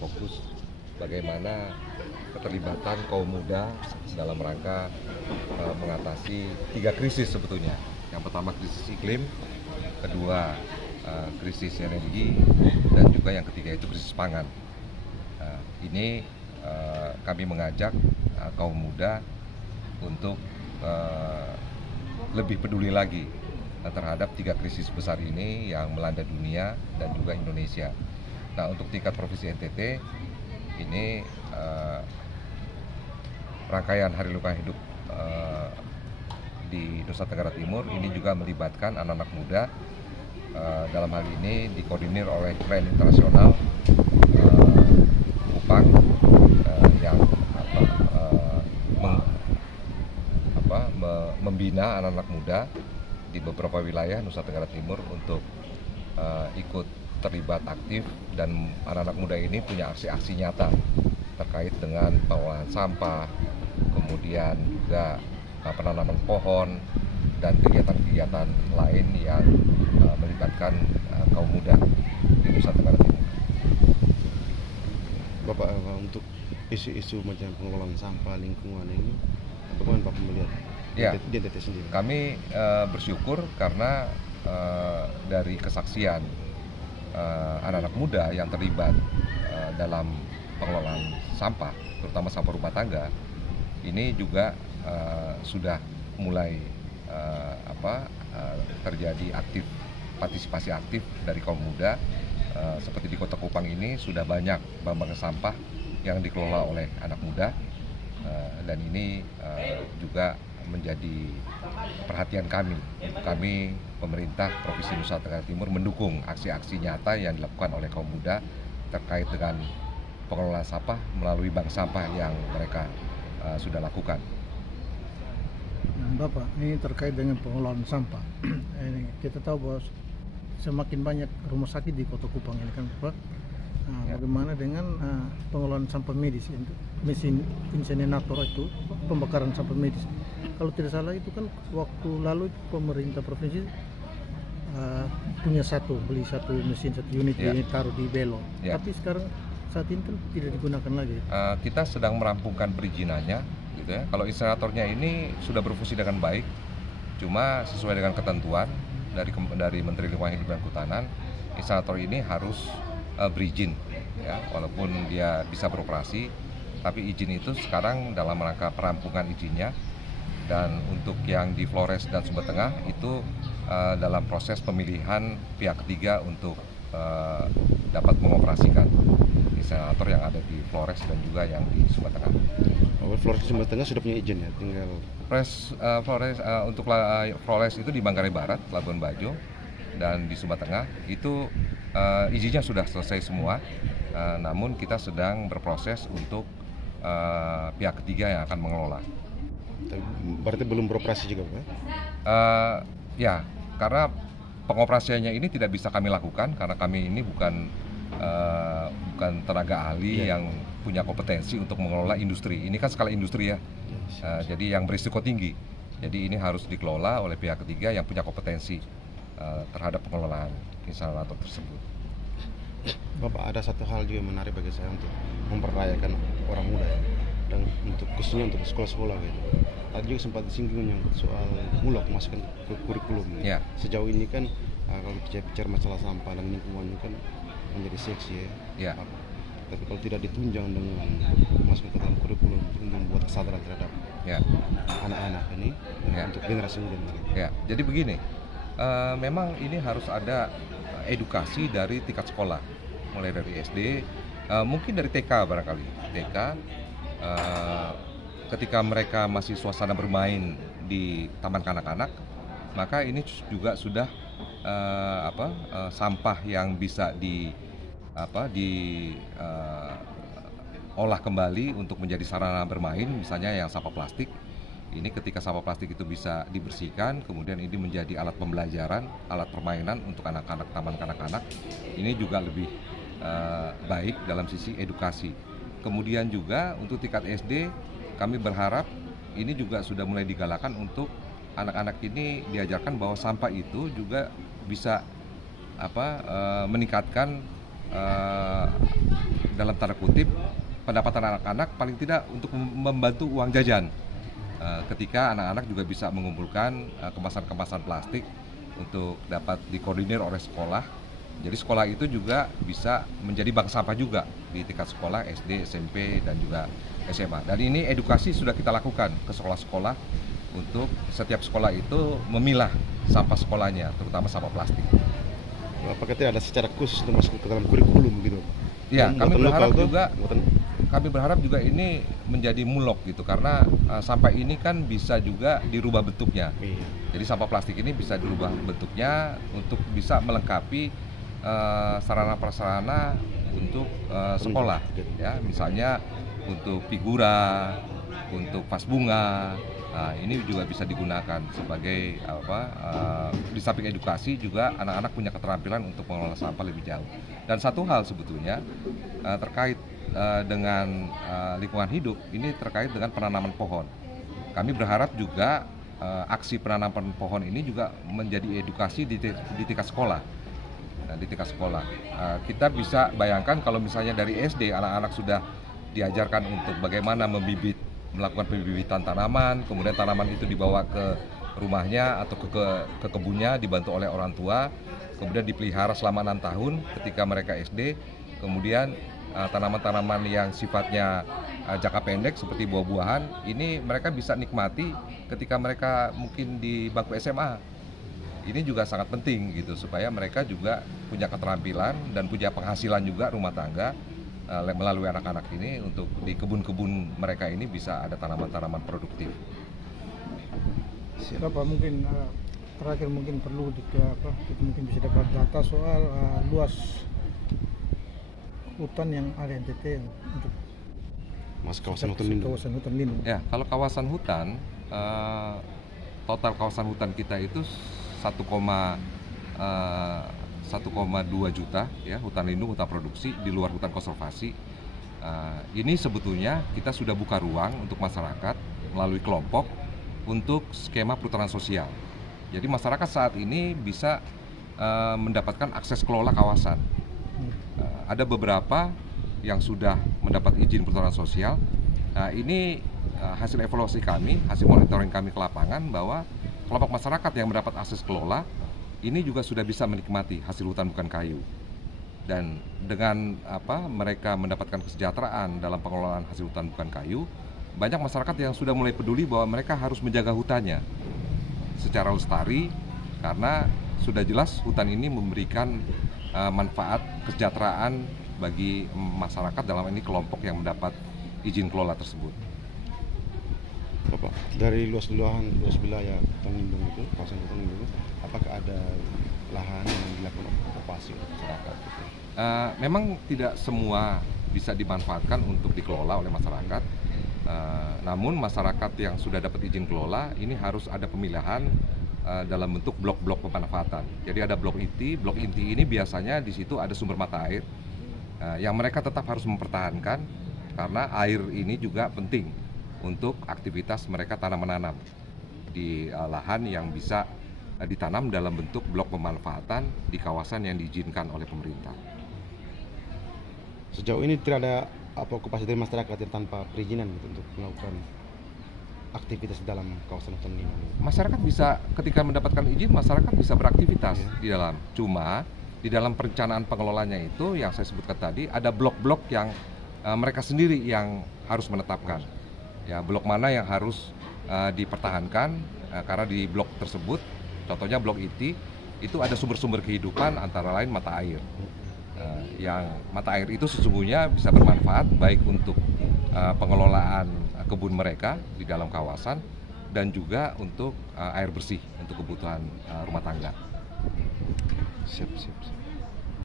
fokus bagaimana keterlibatan kaum muda dalam rangka mengatasi 3 krisis sebetulnya. Yang pertama krisis iklim, kedua krisis energi, dan juga yang ketiga itu krisis pangan. Ini kami mengajak kaum muda untuk lebih peduli lagi terhadap 3 krisis besar ini yang melanda dunia dan juga Indonesia. Nah, untuk tingkat provinsi NTT ini rangkaian Hari Lingkungan Hidup di Nusa Tenggara Timur ini juga melibatkan anak-anak muda. Dalam hal ini dikoordinir oleh Plan Internasional Kupang yang membina anak-anak muda di beberapa wilayah Nusa Tenggara Timur untuk ikut terlibat aktif, dan anak-anak muda ini punya aksi-aksi nyata terkait dengan pengelolaan sampah, kemudian juga penanaman pohon dan kegiatan-kegiatan lain yang melibatkan kaum muda di Nusa Tenggara Timur. Bapak, untuk isu-isu macam pengelolaan sampah lingkungan ini, bagaimana Bapak melihat di NTT sendiri? Kami bersyukur karena dari kesaksian anak-anak muda yang terlibat dalam pengelolaan sampah, terutama sampah rumah tangga, ini juga sudah mulai terjadi partisipasi aktif dari kaum muda. Seperti di Kota Kupang ini sudah banyak bank sampah yang dikelola oleh anak muda, dan ini juga menjadi perhatian kami. Kami, pemerintah Provinsi Nusa Tenggara Timur, mendukung aksi-aksi nyata yang dilakukan oleh kaum muda terkait dengan pengelolaan sampah melalui bank sampah yang mereka sudah lakukan. Bapak, ini terkait dengan pengelolaan sampah. Ini kita tahu bahwa semakin banyak rumah sakit di Kota Kupang ini kan, Pak. Bagaimana dengan pengelolaan sampah medis, mesin insinerator itu, pembakaran sampah medis? Kalau tidak salah itu kan waktu lalu pemerintah provinsi beli satu mesin, satu unit, ini taruh di Belo. Tapi sekarang saat ini kan tidak digunakan lagi. Kita sedang merampungkan perizinannya, gitu ya. Kalau insineratornya ini sudah berfungsi dengan baik, cuma sesuai dengan ketentuan dari Menteri Lingkungan Hidup dan Kehutanan, insinerator ini harus berizin, ya, walaupun dia bisa beroperasi, tapi izin itu sekarang dalam rangka perampungan izinnya. Dan untuk yang di Flores dan Sumber Tengah itu dalam proses pemilihan pihak ketiga untuk dapat mengoperasikan insinerator yang ada di Flores dan juga yang di Sumber Tengah. Flores Sumber Tengah sudah punya izin ya, tinggal untuk Flores itu di Manggarai Barat, Labuan Bajo, dan di Sumber Tengah itu izinnya sudah selesai semua. Namun kita sedang berproses untuk pihak ketiga yang akan mengelola. Berarti belum beroperasi juga, Pak? Ya, karena pengoperasiannya ini tidak bisa kami lakukan karena kami ini bukan tenaga ahli yang punya kompetensi untuk mengelola industri. Ini kan skala industri ya, jadi yang berisiko tinggi. Jadi ini harus dikelola oleh pihak ketiga yang punya kompetensi terhadap pengelolaan insinerator tersebut. Bapak, ada satu hal juga menarik bagi saya untuk memperdayakan orang muda ya, dan khususnya untuk sekolah-sekolah gitu. Tadi juga sempat disinggung yang soal mulak masukkan ke kurikulum. Ya. Sejauh ini kan kalau bicara masalah sampah dan lingkungan kan menjadi seksi ya. Tapi kalau tidak ditunjang dengan masuk ke dalam kurikulum untuk membuat kesadaran terhadap anak-anak ini untuk generasi muda ini. Ya, jadi begini, memang ini harus ada edukasi dari tingkat sekolah, mulai dari SD, mungkin dari TK barangkali. TK, ketika mereka masih suasana bermain di taman kanak-kanak, maka ini juga sudah sampah yang bisa diolah kembali untuk menjadi sarana bermain, misalnya yang sampah plastik. Ini ketika sampah plastik itu bisa dibersihkan, kemudian ini menjadi alat pembelajaran, alat permainan untuk anak-anak taman kanak-kanak. Ini juga lebih baik dalam sisi edukasi. Kemudian juga untuk tingkat SD, kami berharap ini juga sudah mulai digalakan untuk anak-anak ini diajarkan bahwa sampah itu juga bisa meningkatkan dalam tanda kutip pendapatan anak-anak paling tidak untuk membantu uang jajan. Ketika anak-anak juga bisa mengumpulkan kemasan-kemasan plastik untuk dapat dikoordinir oleh sekolah. Jadi sekolah itu juga bisa menjadi bank sampah juga di tingkat sekolah SD, SMP, dan juga SMA. Dan ini edukasi sudah kita lakukan ke sekolah-sekolah untuk setiap sekolah itu memilah sampah sekolahnya, terutama sampah plastik. Apakah tidak ada secara khusus untuk masuk ke dalam kurikulum gitu? Ya, kami berharap juga ini menjadi mulok gitu, karena sampah ini kan bisa juga dirubah bentuknya. Iya. Jadi sampah plastik ini bisa dirubah bentuknya untuk bisa melengkapi sarana prasarana untuk sekolah, ya, misalnya untuk figura, untuk vas bunga. Nah, ini juga bisa digunakan sebagai di samping edukasi juga anak-anak punya keterampilan untuk mengelola sampah lebih jauh. Dan satu hal sebetulnya terkait dengan lingkungan hidup, ini terkait dengan penanaman pohon. Kami berharap juga aksi penanaman pohon ini juga menjadi edukasi di tingkat sekolah. Di tingkat sekolah, kita bisa bayangkan kalau misalnya dari SD anak-anak sudah diajarkan untuk bagaimana melakukan pembibitan tanaman, kemudian tanaman itu dibawa ke rumahnya atau ke kebunnya dibantu oleh orang tua, kemudian dipelihara selama 6 tahun ketika mereka SD, kemudian tanaman-tanaman yang sifatnya jangka pendek seperti buah-buahan ini mereka bisa nikmati ketika mereka mungkin di bangku SMA. Ini juga sangat penting gitu supaya mereka juga punya keterampilan dan punya penghasilan juga rumah tangga melalui anak-anak ini untuk di kebun-kebun mereka ini bisa ada tanaman-tanaman produktif. Bapak mungkin terakhir mungkin perlu kita mungkin bisa dapat data soal luas hutan yang ada NTT untuk kawasan hutan lindung. Kawasan hutan lindung. Ya, kalau kawasan hutan total kawasan hutan kita itu 1,2 juta ya, hutan lindung, hutan produksi di luar hutan konservasi. Ini sebetulnya kita sudah buka ruang untuk masyarakat melalui kelompok untuk skema perhutanan sosial. Jadi masyarakat saat ini bisa mendapatkan akses kelola kawasan. Ada beberapa yang sudah mendapat izin perhutanan sosial. Ini hasil evaluasi kami, hasil monitoring kami ke lapangan bahwa kelompok masyarakat yang mendapat akses kelola ini juga sudah bisa menikmati hasil hutan bukan kayu. Dan dengan mereka mendapatkan kesejahteraan dalam pengelolaan hasil hutan bukan kayu, banyak masyarakat yang sudah mulai peduli bahwa mereka harus menjaga hutannya secara lestari, karena sudah jelas hutan ini memberikan manfaat kesejahteraan bagi masyarakat, dalam ini kelompok yang mendapat izin kelola tersebut. Bapak, dari luas wilayah hutan lindung itu, kawasan hutan lindung itu, apakah ada lahan yang dilakukan okupasi oleh masyarakat? Memang tidak semua bisa dimanfaatkan untuk dikelola oleh masyarakat. Namun masyarakat yang sudah dapat izin kelola ini harus ada pemilihan dalam bentuk blok-blok pemanfaatan. Jadi ada blok inti ini biasanya di situ ada sumber mata air yang mereka tetap harus mempertahankan, karena air ini juga penting untuk aktivitas mereka tanam-menanam di lahan yang bisa ditanam dalam bentuk blok pemanfaatan di kawasan yang diizinkan oleh pemerintah. Sejauh ini tidak ada okupasi dari masyarakat yang tanpa perizinan gitu, untuk melakukan aktivitas dalam kawasan hutan lindung. Masyarakat bisa, ketika mendapatkan izin, masyarakat bisa beraktivitas di dalam. Cuma di dalam perencanaan pengelolanya itu yang saya sebutkan tadi, ada blok-blok yang mereka sendiri yang harus menetapkan. Ya, blok mana yang harus dipertahankan, karena di blok tersebut, contohnya blok itu ada sumber-sumber kehidupan, antara lain mata air. Yang mata air itu sesungguhnya bisa bermanfaat baik untuk pengelolaan kebun mereka di dalam kawasan, dan juga untuk air bersih untuk kebutuhan rumah tangga. Siap.